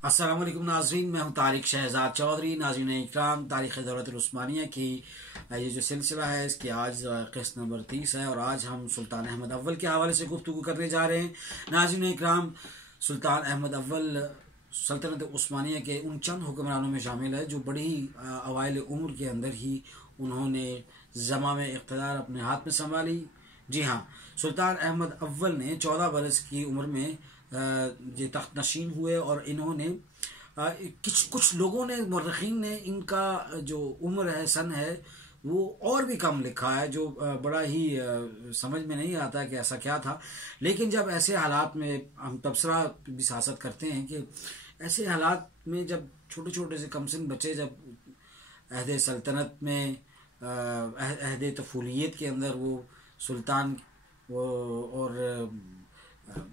अस्सलाम वालेकुम नाज़रीन, मैं हूं तारिक शहजाद चौधरी। नाज़रीन इकराम, तारीख़ दौलत उस्मानिया की ये जो सिलसिला है इसकी आज किस्त नंबर 30 है और आज हम सुल्तान अहमद अव्वल के हवाले से गुफ्तगू करने जा रहे हैं। नाज़रीन इकराम, सुल्तान अहमद अव्वल सल्तनत उस्मानिया के उन चंद हुक्मरानों में शामिल है जो बड़ी ही अवाइल उम्र के अंदर ही उन्होंने ज़माम इक़्तिदार अपने हाथ में संभाली। जी हाँ, सुल्तान अहमद अव्वल ने 14 बरस की उम्र में ये तख्त नशीन हुए और इन्होंने कुछ लोगों ने, मुर्रिखीन ने इनका जो उम्र है, सन है, वो और भी कम लिखा है, जो बड़ा ही समझ में नहीं आता कि ऐसा क्या था। लेकिन जब ऐसे हालात में हम तबसरा भी सियासत करते हैं कि ऐसे हालात में जब छोटे छोटे से कमसिन बच्चे जब अहद सल्तनत में अहद तफूलियत के अंदर वो सुल्तान और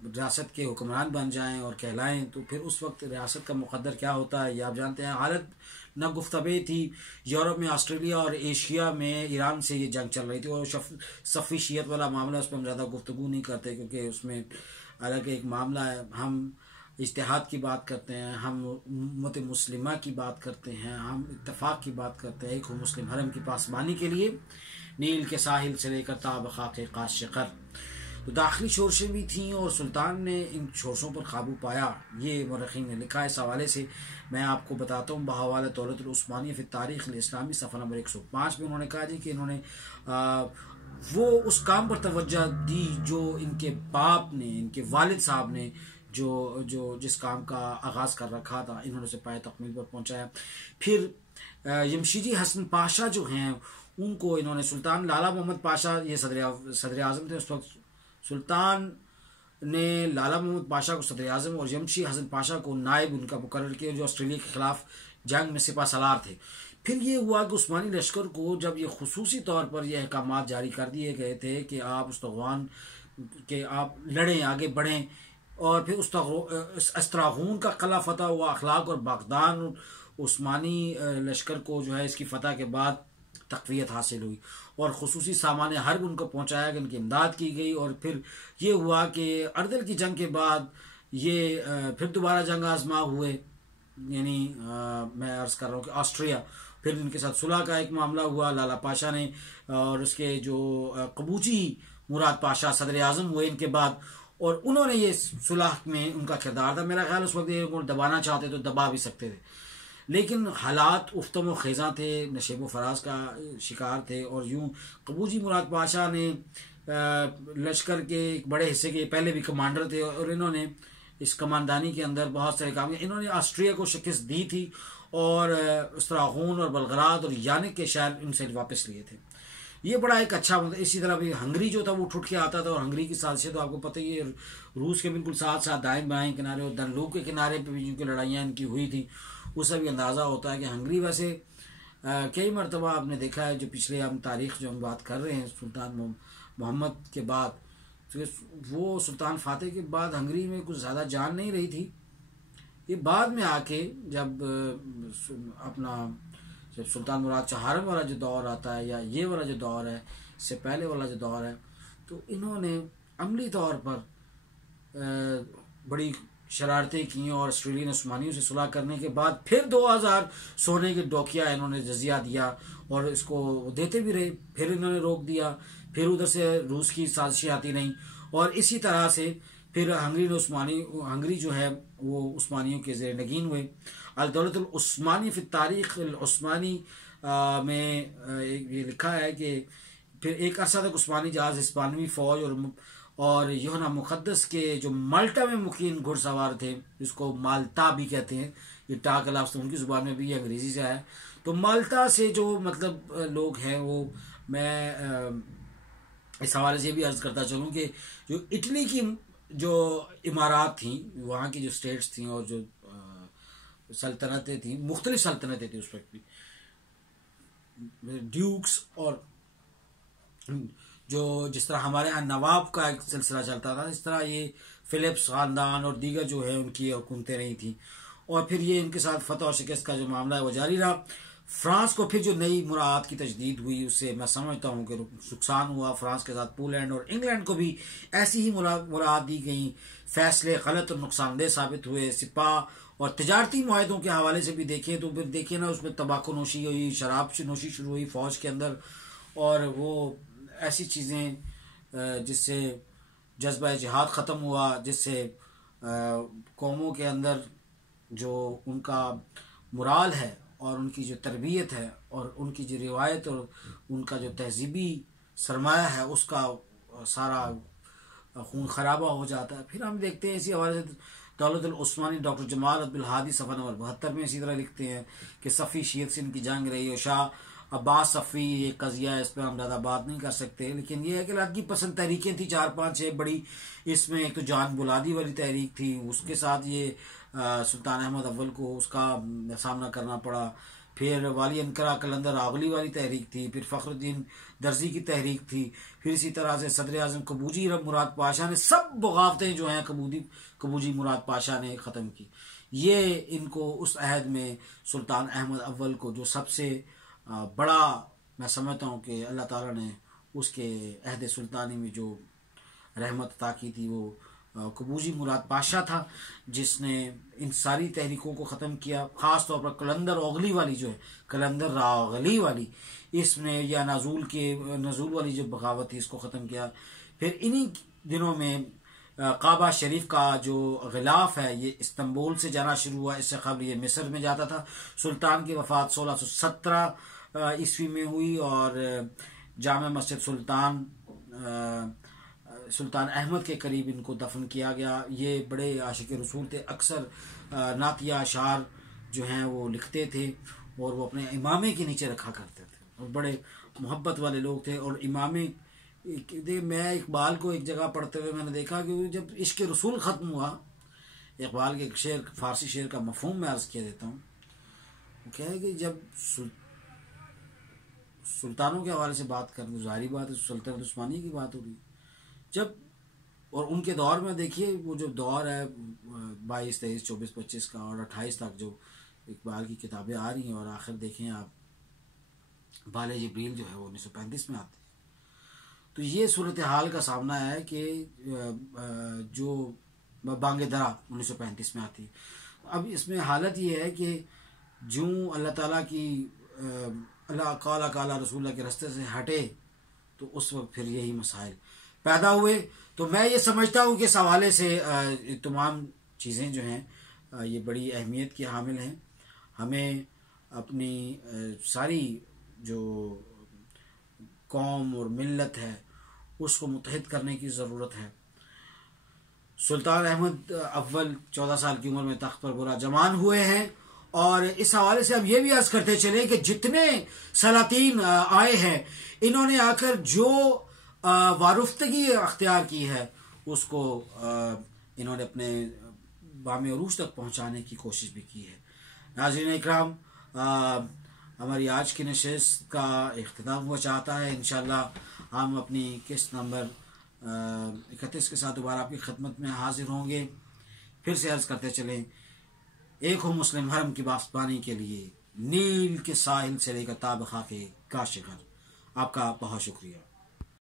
रियासत के हुक्मरान बन जाएं और कहलाएं, तो फिर उस वक्त रियासत का मुकद्दर क्या होता है ये आप जानते हैं। हालत न गुफ्तबे थी। यूरोप में, ऑस्ट्रेलिया और एशिया में ईरान से ये जंग चल रही थी और सफ़ी शियत वाला मामला, उस पर हम ज़्यादा गुफ्तगू नहीं करते क्योंकि उसमें अलग एक मामला है। हम इज्तिहाद की बात करते हैं, हम उम्मत मुस्लिमा की बात करते हैं, हम इत्तफाक़ की बात करते हैं, एक हो मुस्लिम हरम की पासबानी के लिए नील के साहिल से लेकर ताब खाके काश शिकर। तो दाखिली शोरशें भी थीं और सुल्तान ने इन शोरशों पर काबू पाया, ये मुर्रिखीन ने लिखा है। इस हवाले से मैं आपको बताता हूँ। बहवाले दौलत उस्मानिया फ़ी तारीख़ इस्लामी सफ़ा नंबर 105 में उन्होंने कहा जी कि इन्होंने वो उस काम पर तवज्जो दी जो इनके बाप ने, इनके वालिद साहब ने जो जिस काम का आगाज़ कर रखा था, इन्होंने उसे पाए तकमील पर पहुँचाया। फिर यमशीदी हसन पाशा जो हैं उनको इन्होंने, सुल्तान लाला मोहम्मद पाशा ये सदर आज़म थे उस वक्त, सुल्तान ने लाला मोहम्मद पाशा को सदर आज़म और यमशी हसन पाशा को नायब उनका मुकर्रर किया, जो ऑस्ट्रेलिया के खिलाफ जंग में सिपा सलार थे। फिर ये हुआ कि उस्मानी लश्कर को जब ये खुसूसी तौर पर यह अहकाम जारी कर दिए गए थे कि आप उस तगवान के आप लड़ें, आगे बढ़ें, और फिर उस अस्त्रागून का कला फतह हुआ, अखलाक और बागदान उस्मानी लश्कर को जो है इसकी फतह के बाद तक़वियत हासिल हुई और खुसूसी सामान हर्ब उनको पहुँचाया गया, उनकी इमदाद की गई। और फिर ये हुआ कि अर्दल की जंग के बाद ये फिर दोबारा जंग आजमा हुए, यानी मैं अर्ज़ कर रहा हूँ कि ऑस्ट्रिया, फिर इनके साथ सुलह का एक मामला हुआ लाला पाशा ने, और उसके जो कबूची मुराद पाशा सदर आज़म हुए इनके बाद, और उन्होंने ये सुलह में उनका किरदार था। मेरा ख्याल उस वक्त ये दबाना चाहते तो दबा भी सकते थे, लेकिन हालात उफ्तम ख़ेज़ा थे, नशेब व फराज का शिकार थे। और यूँ कबूजी मुराद पाशा ने लश्कर के एक बड़े हिस्से के पहले भी कमांडर थे और इन्होंने इस कमांडानी के अंदर बहुत सारे काम किए। इन्होंने ऑस्ट्रिया को शिकस्त दी थी और स्त्रागून और बलगराद और यानिक के शहर इनसे वापस लिए थे। ये बड़ा एक अच्छा, मतलब इसी तरह भी हंगरी जो था वो ठुठ के आता था, और हंगरी की साजिशें तो आपको पता ही है, रूस के बिल्कुल साथ साथ दाएं बाएं किनारे और दनलूक के किनारे पर भी जिनकी लड़ाइयाँ इनकी हुई थी, उससे भी अंदाज़ा होता है कि हंगरी वैसे कई मरतबा आपने देखा है, जो पिछले हम तारीख़ जो हम बात कर रहे हैं सुल्तान मोहम्मद के बाद, तो वो सुल्तान फातेह के बाद हंगरी में कुछ ज़्यादा जान नहीं रही थी। ये बाद में आके जब जब सुल्तान मुराद चहारम वाला जो दौर आता है, या ये वाला जो दौर है, इससे पहले वाला जो दौर है, तो इन्होंने अमली तौर पर बड़ी शरारतें की और ऑस्ट्रेलियन उस्मानियों से सुलह करने के बाद फिर 2000 सोने के डोकिया इन्होंने जजिया दिया और इसको देते भी रहे, फिर इन्होंने रोक दिया, फिर उधर से रूस की साजिशें आती नहीं, और इसी तरह से फिर हंगरी जो है वो उस्मानियों के ज़ेर नगीन हुए। अल दौलत उस्मानी फ़ी तारीख़ उस्मानी में ये लिखा है कि फिर एक अरसा तक उस्मानी जहाज़, हिस्पानवी फ़ौज और यूहन्ना मुक़द्दस के जो माल्टा में मुकीम घुड़सवार थे, जिसको माल्टा भी कहते हैं, ये टा का लफ्ज़ उनकी ज़ुबान में भी अंग्रेज़ी से है। तो माल्टा से जो मतलब लोग हैं, वो मैं इस हवाले से भी अर्ज़ करता चलूँ कि जो इटली की जो इमारात थी, वहाँ की जो स्टेट्स थी और जो सल्तनतें थी, मुख्तलिफ सल्तनतें थी उस वक्त भी, ड्यूक्स, और जो जिस तरह हमारे यहाँ नवाब का एक सिलसिला चलता था, इस तरह ये फ़िलिप्स ख़ानदान और दीगर जो है उनकी हुकूमतें रही थी। और फिर ये इनके साथ फतह और शिकस्त का जो मामला है वो जारी रहा। फ्रांस को फिर जो नई मुराद की तजदीद हुई, उससे मैं समझता हूँ कि नुकसान हुआ। फ्रांस के साथ पोलैंड और इंग्लैंड को भी ऐसी ही मुराद दी गई। फैसले गलत और नुकसानदेह साबित हुए। सिपाह और तिजारती मुआहदों के हवाले से भी देखें तो फिर देखिए ना, उसमें तंबाकू नोशी हुई, शराब नोशी शुरू हुई फ़ौज के अंदर, और वो ऐसी चीज़ें जिससे जज्बा जिहाद ख़त्म हुआ, जिससे कौमों के अंदर जो उनका मुराल है और उनकी जो तरबियत है और उनकी जो रिवायत और उनका जो तहजीबी सरमाया है उसका सारा खून खराबा हो जाता है। फिर हम देखते हैं इसी हवाले से दौलतुल उस्मानी डॉक्टर जमाल अब्दुल हादी सफ़ा नंबर 72 में इसी तरह लिखते हैं कि सफ़ी शीयत से इनकी जंग रही, और शाह अब्बास सफ़ी एक कज़िया है, इस पर हम ज़्यादा बात नहीं कर सकते, लेकिन ये है कि अल्लाह की पसंद तहरीकें थी 4-5-6 बड़ी। इसमें एक तो जान बुलादी वाली तहरीक थी, उसके साथ ये सुल्तान अहमद अव्वल को उसका सामना करना पड़ा। फिर वाली अनकरा कलंदर आगली वाली तहरीक थी, फिर फ़खरुद्दीन दर्जी की तहरीक थी, फिर इसी तरह से सदर आज़म कबूजी मुराद पाशा ने, सब बगावतें जो हैं कबूजी मुराद पाशा ने ख़त्म की। ये इनको उस अहद में सुल्तान अहमद अव्वल को, जो सबसे बड़ा मैं समझता हूँ कि अल्लाह ताला ने उसके अहद सुल्तानी में जो रहमत अता की थी, वो कबूजी मुराद पाशा था, जिसने इन सारी तहरीकों को ख़त्म किया। ख़ास तौर पर कलंदर ओगली वाली जो है, कलंदर रागली वाली, इसने या नज़ूल वाली जो बगावत थी इसको ख़त्म किया। फिर इन्हीं दिनों में काबा शरीफ का जो गिलाफ है ये इस्तांबुल से जाना शुरू हुआ, इससे कबल ये मिस्र में जाता था। सुल्तान की वफ़ात 1617 ईस्वी में हुई और जामा मस्जिद सुल्तान अहमद के करीब इनको दफन किया गया। ये बड़े आशिक रसूल थे, अक्सर नातिया अशार जो हैं वो लिखते थे और वो अपने इमामे के नीचे रखा करते थे और बड़े मोहब्बत वाले लोग थे। और इमामे, मैं इकबाल को एक जगह पढ़ते हुए मैंने देखा कि जब इश्क रसूल ख़त्म हुआ, इकबाल के एक शेर, फ़ारसी शेर का मफ़हूम मैं अर्ज़ किया देता हूँ, क्या है कि जब सुल्तानों के हवाले से बात करें तो ज़ाहिरी बात है सुल्तान उस्मानी की बात हो रही, जब और उनके दौर में देखिए वो जो दौर है 22, 23, 24, 25 का और 28 तक जो इकबाल की किताबें आ रही हैं, और आखिर देखें आप बाले जिब्रील जो है वो 1935 में आते हैं। तो ये सूरत हाल का सामना है कि जो बांगे दरा 1935 में आती है। अब इसमें हालत ये है कि जो अल्लाह ताला की अल्लाह काला काला रसूलुल्लाह के रास्ते से हटे तो उस वक्त फिर यही मसाइल पैदा हुए। तो मैं ये समझता हूँ कि इस हवाले से तमाम चीज़ें जो हैं ये बड़ी अहमियत की हामिल हैं। हमें अपनी सारी जो कौम और मिल्लत है उसको मुत्तहिद करने की ज़रूरत है। सुल्तान अहमद अव्वल 14 साल की उम्र में तख्त पर बुरा जमान हुए हैं, और इस हवाले से हम ये भी अर्ज़ करते चले कि जितने सलातीन आए हैं इन्होंने आकर जो वारुफ्तगी अख्तियार की है उसको इन्होंने अपने बामे अरूज तक पहुँचाने की कोशिश भी की है। नाज़रीन इकराम, हमारी आज की नशिस्त का इख्तिताम हुआ चाहता है। इंशाअल्लाह हम अपनी किस्त नंबर 31 के साथ दोबारा आपकी खिदमत में हाजिर होंगे। फिर से अर्ज़ करते चलें, एक हो मुस्लिम हरम की बास्तानी के लिए नील के साहिल से लेकर ताब खाके काशिगर। आपका बहुत शुक्रिया।